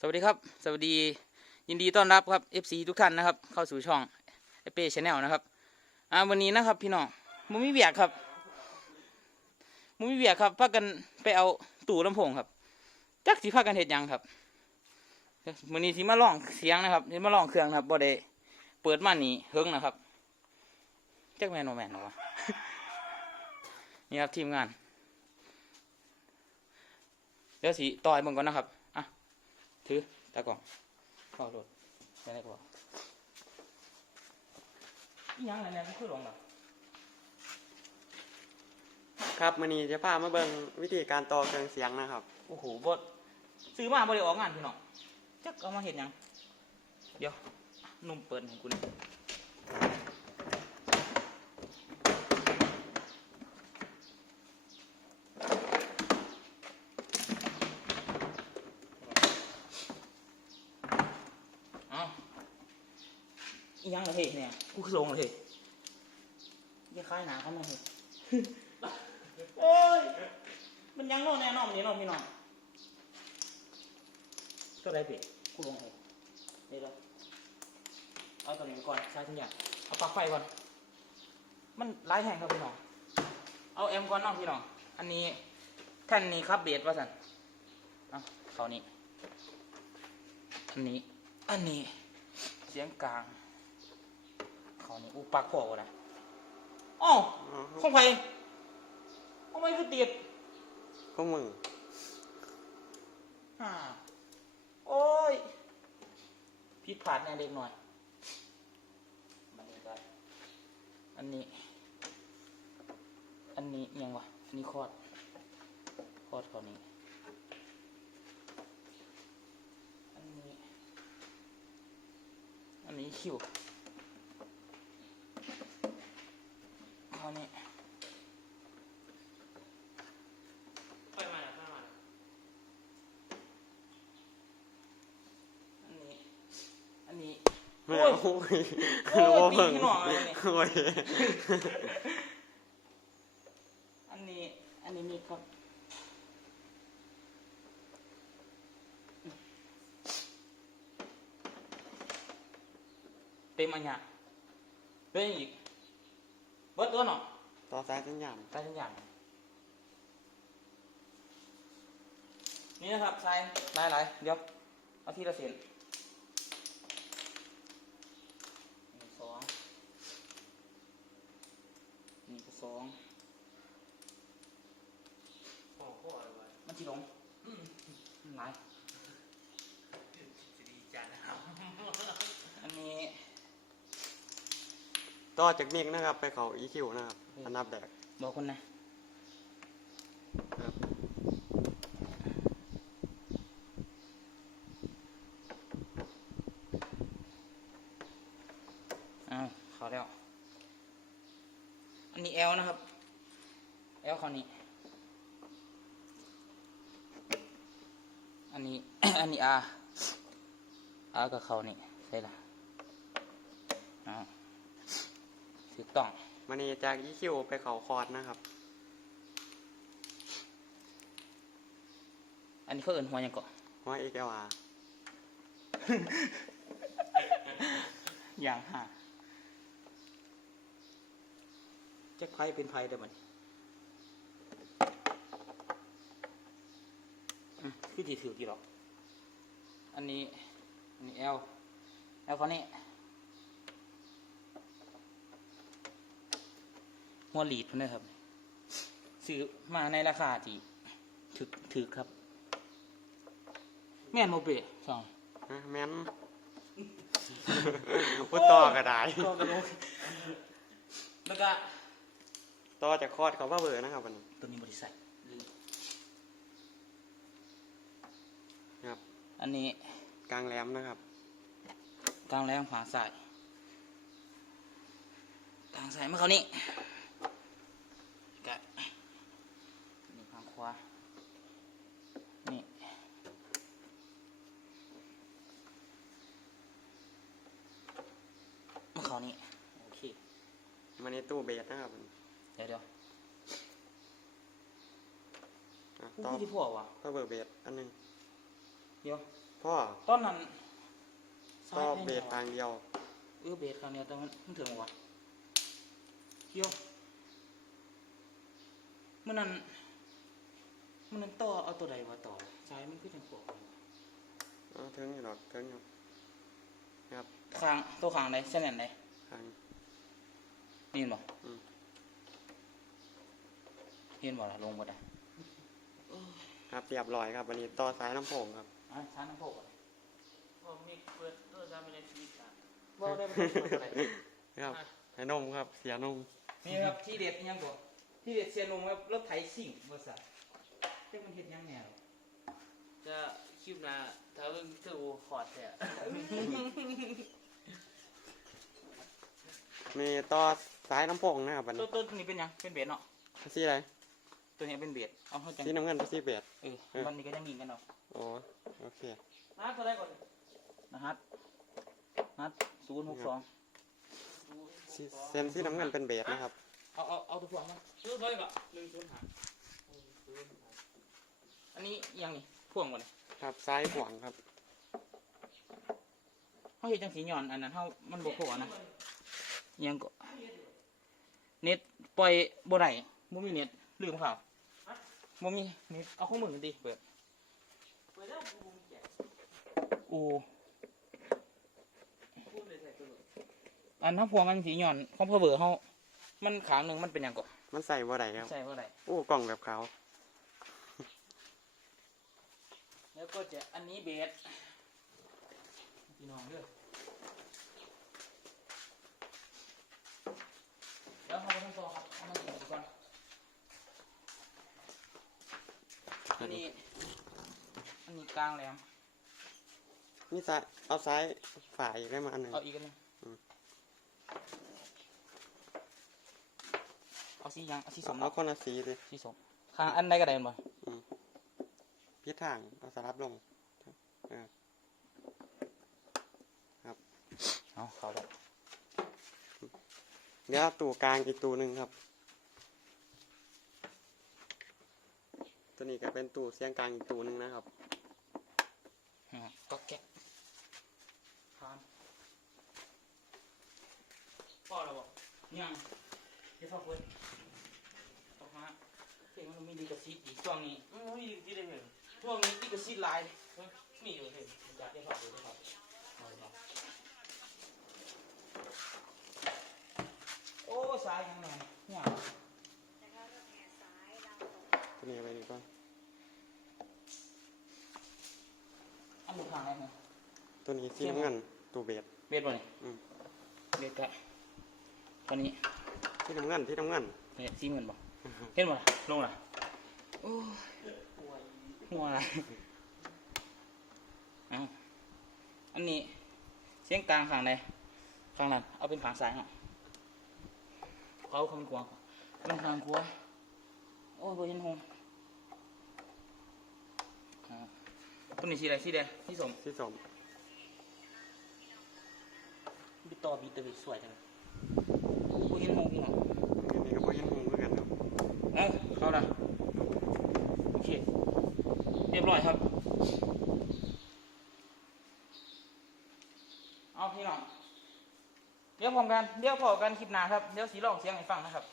สวัสดีครับ สวัสดียินดีต้อนรับครับ FC ทุกท่านนะครับ เข้าสู่ช่องไอเป้ชาแนลนะครับอ่าวันนี้นะครับพี่น้องมุมีเบียกครับมุมีเบียกครับพากันไปเอาตู้ลำโพงครับจักสิพากันเฮ็ดยังครับวันนี้สิมาลองเสียงนะครับสิมาลองเครื่องนะครับบ่ได้เปิดมานี่เฮิงนะครับจักแมนโนแมนหรอวะนี่ครับทีมงานเดี๋ยวสิต่อยมึงก่อนนะครับ ถือตากล่องเข้ารถไปไหนก่อนอีหยังอะไรเนี่ยมันคือหลงเหรอครับมื้อนี้จะพามาเบิ่งวิธีการต่อเครื่องเสียงนะครับ โอ้โหบดซื้อมาบริออกงานพี่น้องจักเอามาเห็นยัง เดี๋ยวอะนุ่มเปิดของคุณ อีหยังเหรอเฮ้ยเนี่ยกูคือหลงเหรอเฮ้ยยี่คล้ายหนาเขามาเฮ้ยโอ้ยมันยังโน่นแน่นอนนี่นอนพี่น้องก็ได้พี่กูลงให้นี่แล้วเอาตัวนี้ก่อนใช้ทุกอย่างเอาปลั๊กไฟก่อน มันร้ายแห้งครับพี่น้อง เอาเอ็มก่อนน้องพี่น้อง อันนี้แท่นนี้ครับเบสว่าสันเอาเขานี้ อันนี้ อันนี้ เสียงกลางเขา นี้อุปลักพอนะอ้าวของใครของไม่คือติดก็มึงอ่าโอ้ยผิดพลาดแน่เด็กหน่อยมันนี่ก็อันนี้ อันนี้อิหยังวะอันนี้คอดคอดเขานี้อันนี้ อันนี้คิว เขานี้ไปมาแล้วไปมาแล้วอันนี้ อันนี้ไม่โอ้ยเอาโอ้ยโอ้ยรู้ว่าเบิ่งตีพี่น้องเลยนี่โอ้ยอันนี้ อันนี้มีครับเต็มอันเนี้ยเป็นอีก เบิดตัวเนาะต่อสายสัญญาณใส่ทุกอย่างนี่นะครับใส่หลายหลายๆเดี๋ยวเอาทีละเส้นหนึ่งสองนี่ก็สอง โอ้โหอะไรวะ มันจีลงอืมมันหลาย จะดีจังนะครับ อันนี้ ต่อจากมิกนะครับ ไปเขา EQ นะครับอืมอันดับแรกบอกคนนะครับอ้าวเขาแล้ว อันนี้ L นะครับ L เขานี้อันนี้ อันนี้ R R กับเขานี่ใช่ละอ้าว ถูกต้องมื้อนี้จาก EQ ไปเขาคอร์ดนะครับ อันนี้เขาเอิ่นหัวหยังก่อนหัว XLR อย่างห่าแจ็คไพ่เป็นไพ่ได้อมันอืมคือที่ถือกี่หรอก อันนี้ อันนี้ L L เขานี่ หัวหลีดเพิ่นนะครับซื้อมาในราคาที่ถึกถึกครับ แม่นโมเปะสองฮะแม่นพูดต่อก็ได้ก็กระโดดแล้วก็ต่อจากคอร์ดเขาว่าเบอร์นะครับวันนี้ตัวนี้บริษัทลืมครับ อันนี้กลางแหลมนะครับ กลางแรงขวาสายกลางสายเมื่อเขานี่กะนี่ข้างขวา นี่ เมื่อเขานี่โอเค มันนี้ตู้เบสนะครับวันนี้เดี๋ยวเดี๋ยวอะกูต่อพูดที่พ่อวะก็เบอร์เบสอันหนึงเดี๋ยวพ่อต้นนั้นต่อซ้ายเบสทางเดียวเออเบสคราวเนี้ยแต่มันมันถึงวะเกี่ยวมันนั้นมันนั้นต่อเอาตัวใดวะต่อซ้ายมันคือจังปวกเอาถึงอยู่หรอกถึงอยู่ครับข้างตัวข้างไหนเส้นไหนทาง นี่เห็นบ่อืมเห็นบ่ล่ะลงบ่ได้ครับเรียบร้อยครับวันนี้ต่อสายน้ำโพงครับอะซ้ายน้ำโพกอะผมมีเปิดโทรศัพท์ไม่ได้ชีวิตอะบ่ได้บ่ได้เปิดอะไรครับให้นมครับเสียนมนี่ครับที่เด็ดอิหยังบ่ที่เด็ดเสียนงครับรถไถซิ่งบ่ซะเจ้ามันเฮ็ดหยังแหน่หรอจะคลิปหน้าถ้าเพิ่งถือขอดเนี่ยมีต่อ สายน้ำโพงนะครับวันตัวนี้ตัวนี้เป็นหยังเป็นเบสเนาะสีอะไรตัวนี้เป็นเบสเอาเข้าใจสีน้ำเงินหรือสีเบสเออมันนี้ก็ยังยิงกันเนาะโอ้โอเคมาเท่าไรก่อนนะฮัทฮัทศูนย์หกสอง สีเส้นสีน้ำเงินเป็นเบสนะครับ เอาเอาเอาตัวพวงมาซื้อไปก่อนหนึ่งศูนย์ห้าอันนี้อิหยังนี่พ่วงก่อนนี่ครับซ้ายขวางครับ เขาเห็นจังสีหย่อนอันนั้นเขามันบกโผล่นะอิหยังก็ เน็ตปล่อยบ่ได้บ่มีเน็ตลืมข่าวบ่มีเน็ตเอาข้อมือกันดิเปิดเปิดแล้วกูมึงแจกอูพูดเลยใส่ตัวอันถ้าพวงกันสีหย่อนของพ่อเบอร์เขามันขางหนึ่งมันเป็นหยังก่อนมันใส่บ่ได้ครับใช่ว่าไรโอ้กล่องแบบขาวแล้วก็จะอันนี้เบสพี่น้องเด้อ แล้วเขาไปทั้งต่อครับเอามาถึงก่อนอันนี้อันนี้กลางแหลมนี่ซ้ายเอาซ้ายฝ่ายอีกได้มาอันหนึ่งเอาอีกอันหนึงอืมเอาสีหยังเอาสีสมเอาเนาะคนละสีเลยสีสมข้างอันใดก็ได้บ่พิษทางเอาสลับลงเออ เอาเข้าแล้ว เดี๋ยวตู้กลางอีกตู้หนึ่งครับ ตัวนี้ก็เป็นตู้เสียงกลางอีกตู้หนึ่งนะครับอืมก็แก๊กผ่านพ่อเราบอกยังเดี๋ยวพ่อเปิดออกมาเพลงมันมีดีกระซิบอีกช่วงนี้อืมมีที่ได้เห็นช่วงนี้ดีกระซิบหลายมีอยู่เห็นอยากได้พ่อเปิดได้พ่อเอาเลยพ่อ โอ้สายยังไงเนี่ยตัวนี้ไปดีกว่าอันนี้ทางไหนเนี่ยตัวนี้สีน้ำเงินตู้เบสเบสบ่เนี่ยอืมเบสกะตัวนี้ที่น้ำเงินที่น้ำเงินเนี่ยสี่หมื่นบ่เห็นบ่ล่ะลงล่ะโอ้ยหัวอะไรเอาอันนี้เสียงกลางข้างใดข้างนั้นเอาเป็นข้างซ้ายเนาะ เขาข้างขวาเป็นข้างขวาโอ้ยบ่เห็นหงอ่าตัวนี้สีอะไรสีแดงสีส้มที่สมบิตต่อบีตะบิสวยจังเลยบ่เห็นหงพี่น้องอันนี้ก็พอยังงงเหมือนกันครับเอาเข้าละโอเค เรียบร้อยครับ เอา พี่น้องเดี๋ยวพร้อมกันเดี๋ยวพอกันคลิปหน้าครับเดี๋ยวสีลองเสียงให้ฟังนะครับ